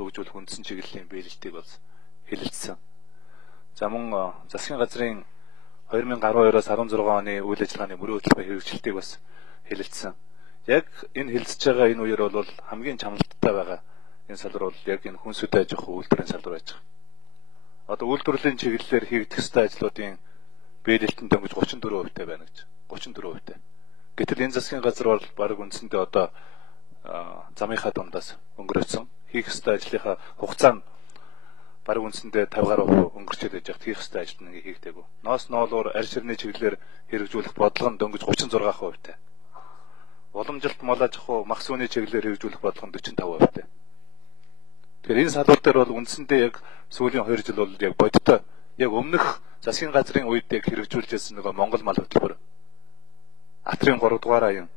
хөгжүүлэх үндсэн чиглэлийн биелэлтийг бол хэлэлцсэн. За мөн засгийн газрын 2012-оос 16 оны үйл ажиллагааны мөрөө хөтөлбөр хэрэгжилтийг бас хэлэлцсэн. Яг энэ хэлэлцэж байгаа энэ үеэр бол хамгийн чамлалттай байгаа энэ салбар бол яг энэ хүнсүд аж ахуй үйлдвэрийн салбар байж байгаа. Одоо үйлдвэрлэлийн чиглэлээр хийгдэх ёстой ажлуудын биелэлтэн дөнгөж 34% байна гэж. 34%. Гэтэл энэ засгийн газар бол баг үндсэндээ одоо замынхаа дундаас өнгөрөөсөн. Хийх ёстой ажлынхаа хугацаа нь баг үндсэндээ 50 гаруй % өнгөрчөөд байж байгаа. Хийх ёстой ажил нь хийгдээгүй. Ноос ноолоор арь ширний чиглэлээр хэрэгжүүлэх бодлого нь дөнгөж 36%. Уламжилт мол аж ахуй мах сүний чиглэлээр хэрэгжүүлэх бодлого нь 45%. Тэгэхээр энэ салбар дээр бол үндсэндээ яг сүүлийн 2 жил бол яг бодиттой яг өмнөх засгийн газрын үед яг хэрэгжүүлж байсан нөгөө Монгол мал хөтөлбөр Атрын 3 дугаар аян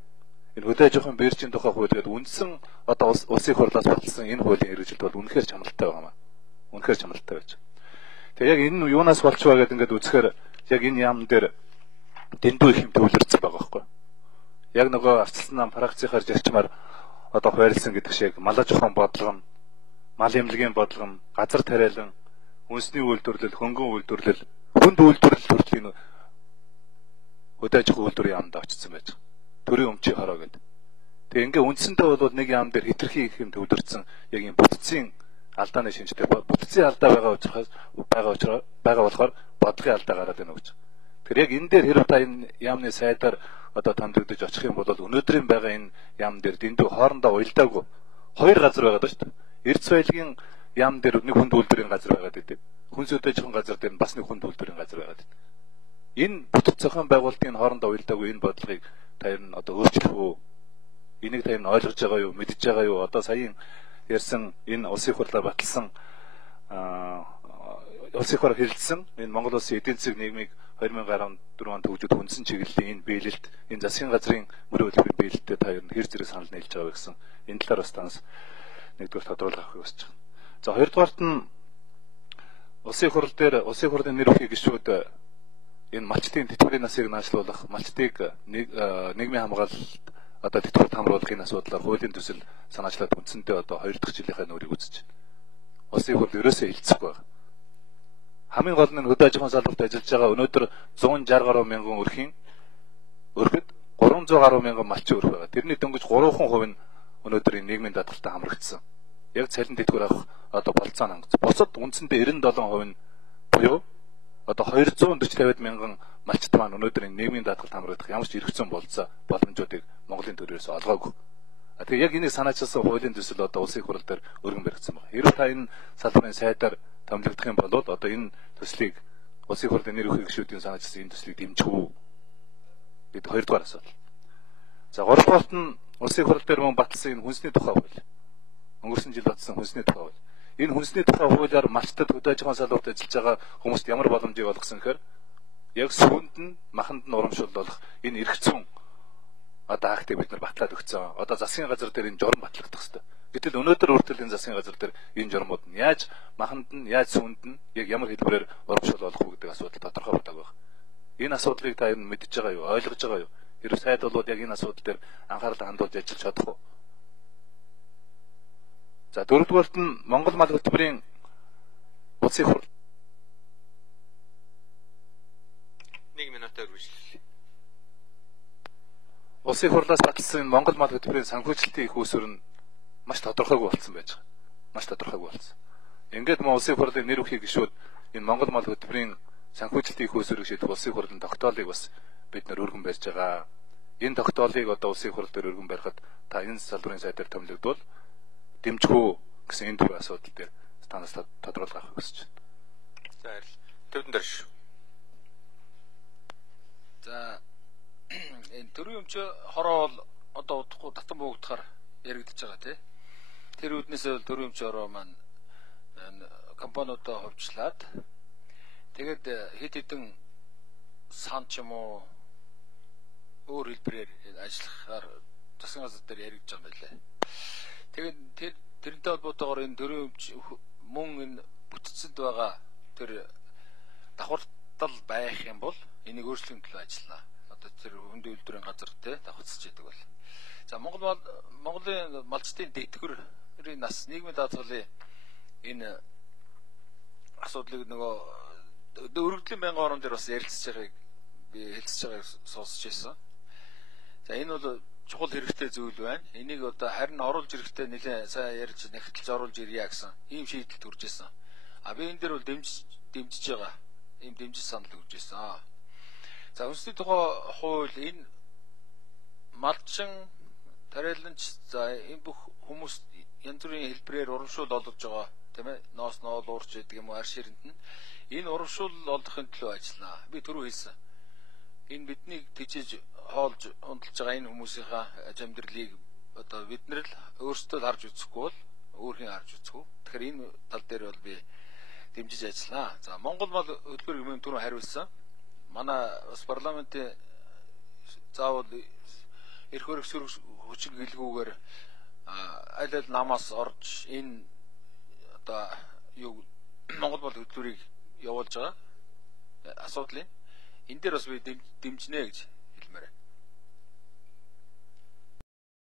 энэ хөдөө аж ахуйн биржийн тухай хууль гэдэг үндсэн одоо улсын хурлаас баталсан энэ хуулийн хэрэгжилт бол үнэхээр чамлалтай байгаамаа. Үнэхээр чамлалтай байж. Тэгээ яг энэ юунаас болч байгаа гэдэг ингээд үзэхээр яг энэ яам дээр дэндүү их юм төвлөрсөн байгаа байхгүй. Яг нөгөө арчилсан нам фракцийнхаар зарчмаар одоо хуваарлсан гэдэг шиг мал аж ахуйн бодлого нь мал эмнэлгийн бодлого нь газар тариалан үндэсний үйлдвэрлэл, хөнгөн үйлдвэрлэл, хүнд үйлдвэрлэл төрлийн хөдөө аж ахуй үйлдвэрийн яамд очсон байж. Төрийн өмчийн хороо гэдэг. Тэгээ ингээ үндсэндээ бол нэг яам дээр хитрхи их юм төвлөрсөн яг юм бүтцийн алдааны шинжтэй бүтцийн алдаа байгаа болохоор бодлогын алдаа гараад байна гэж. Тэгэхээр яг энэ дээр хэрэг та энэ яамны сайдаар одоо томдогдож очих юм бол өнөөдрийн байгаа энэ яам дээр дэндүү хоорондоо уялдаагүй хоёр газар байгаа даа шүү дээ. Эрдэс баялагын яам дээр нэг хүнд үйлдвэрийн газар байгаад идэв. Хүнс өдөөжийн газар дээр бас нэг хүнд үйлдвэрийн газар байгаад идэв. Энэ бүтэц зохион байгуулалтын хоорондоо уялдаагүй энэ бодлогыг та ер нь одоо өөрчлөх үү? Энийг та ер нь ойлгож байгаа юу, мэдж байгаа юу? Одоо саяын ярьсан энэ улсын хурлаар баталсан улсын хурлаар хэлэлцсэн энэ Монгол улсын эдийн засгийн нийгмийг 2014 онд хөгжүүлэх үндсэн чиглэлийн энэ биелэлт, энэ засгийн газрын мөрөө хөтөлбөрийн биелэлтэд та ер нь хэр зэрэг санал нийлж байгаа гэсэн энэ талаар бас танаас нэгдүгээр тодруулах авахыг хүсэж байна. За хоёрдугаарт нь улсын хурал дээр улсын хурлын нэр бүхий гишүүд энэ малчтын тэтгэврийн насыг наашлуулах, малчтыг нийгмийн хамгаалалт одоо тэтгэврт хамруулахын асуудлаар хуулийн төсөл санаачлаад үндсэндээ одоо 2 дахь жилийнхаа нүүрийг үзэж байна. Улсын хурал ерөөсөө хилцэхгүй байна. Хамгийн гол нь хөдөө аж ахуйн салбарт ажиллаж байгаа өнөөдөр 160 гаруй мянган өрхөд 300 гаруй мянган малчин өрх байгаа. Тэрний дөнгөж 3% нь өнөөдөр энэ нийгмийн даатгалтай хамрагдсан. Яг цалин тэтгэвэр авах одоо болцоо хангаж. Бусад үндсэндээ 97% нь буюу одоо 240-50 мянган малчт маань өнөөдөр энэ нийгмийн даатгалд хамрагдах ямар ч эрх зүйн болцоо боломжуудыг Монголын төрөөс олгоогүй. Тэгээ яг энийг санаачилсан хуулийн төсөл одоо улсын хурал дээр өргөн баригдсан байна. Хэрвээ та энэ салбарын сайдаар томилогдох юм бол одоо энэ төслийг улсын хурлын нэр бүхий гишүүдийн санаачилсан энэ төслийг дэмжих үү гэдэг хоёрдугаар асуудал. За гуравдугаарт нь улсын хурал дээр мөн баталсан энэ хүнсний тухай хууль. Өнгөрсөн жил батсан хүнсний тухай хууль. Энэ хүнсний тухай хуулиар малчтад хөдөө аж ахуйн салбарт ажиллаж байгаа хүмүүст ямар боломжийг олгосон гэхээр яг сүүнд нь маханд нь урамшуулах энэ эрх зүйн одоо актыг бид нар батлаад өгсөн. Одоо засгийн газар дээр энэ журам батлагдах хэрэгтэй. Гэтэл өнөөдөр хүртэл энэ засгийн газар дээр энэ журамууд нь яаж маханд нь яаж сүүнд нь яг ямар хэлбэрээр урамшуул болох вэ гэдэг асуудал тодорхой байдаг байна. Энэ асуудлыг та ер нь мэдж байгаа юу? Ойлгож байгаа юу? Хэрвээ сайд бол яг энэ асуудал дээр анхаарал хандуулж ажиллаж чадах уу? За дөрөвдүгээрт нь Монгол мал хөтөлбөрийн улсын хурал 1 минутаар үргэлжлүүлээ. Улсын хурлаас баталсан Монгол мал хөтөлбөрийн санхүүжилтийн их үүсвэр нь маш тодорхойгүй болсон байж байгаа. Маш тодорхойгүй болсон. Ингээд мөн улсын хурлын нэр бүхий гишүүд энэ Монгол мал хөтөлбөрийн санхүүжилтийн их үүсвэрийг шийдэх улсын хурлын тогтоолыг бас бид нар өргөн барьж байгаа. Энэ тогтоолыг одоо улсын хурал дээр өргөн барихад та энэ салбарын сайдаар томилогдвол дэмжих үү гэсэн энэ төрлийн асуудал дээр танаас тодруулах хүсэж байна. За баярлалаа. Төвдөн дээр шүү. За энэ төрийн өмчөө хороо бол одоо удахгүй татан буугдахаар яригдчихэж байгаа тий. Тэр үднээс бол төрийн өмчөө хороо маань компаниудаа хувьчлаад тэгээд хэд хэдэн сан ч юм уу өөр хэлбэрээр ажиллахаар засгийн газар дээр яригдж байгаа юм байлаа. Тэгээд тэрнтэй холбоотойгоор энэ төрийн өмч мөн энэ бүтцэд байгаа тэр давхартал байх юм бол энийг өөрчлөхийн төлөө ажиллана. Одоо тэр хүнд үйлдвэрийн газар те давхцаж яадаг бол. За Монголын малчтын тэтгэврийн нас нийгмийн даатгалын энэ асуудлыг нөгөө өргөдлийн 1000 орон дээр бас ярилцж байгааг би хэлцэж байгааг сонсч байсан. За энэ бол чухал хэрэгтэй зүйл байна. Энийг одоо харин оруулж ирэхдээ нэлээд сайн ярьж нягтлж оруулж ирье гэсэн ийм шийдэл төрж исэн. А би энэ дээр бол дэмжиж байгаа. Ийм дэмжиж санал өгж исэн. За үндэсний тухай хууль энэ малчин тариаланч за энэ бүх хүмүүс янз бүрийн хэлбэрээр урамшуул олгож байгаа тийм ээ ноос ноол уурч гэдэг юм уу ар ширэнд нь энэ урамшуул олдохын төлөө ажиллана. Би түрүү хэлсэн. Энэ биднийг тэжээж хоолж унталж байгаа энэ хүмүүсийнхаа аж амьдралыг одоо бид нар л өөрсдөө л харж үзэхгүй бол өөрхийн харж үзэх үү. Тэгэхээр энэ тал дээр бол би дэмжиж ажиллана. За Монгол мал хөтөлбөр гэмээр түрүү хариулсан. Манай бас парламентын заавал эрх хөрөх хүчин гэлгүүгээр аль аль намаас орж энэ одоо юу Монгол мал хөтөлбөрийг явуулж байгаа асуудлыг энэ дээр бас би дэмжинэ гэж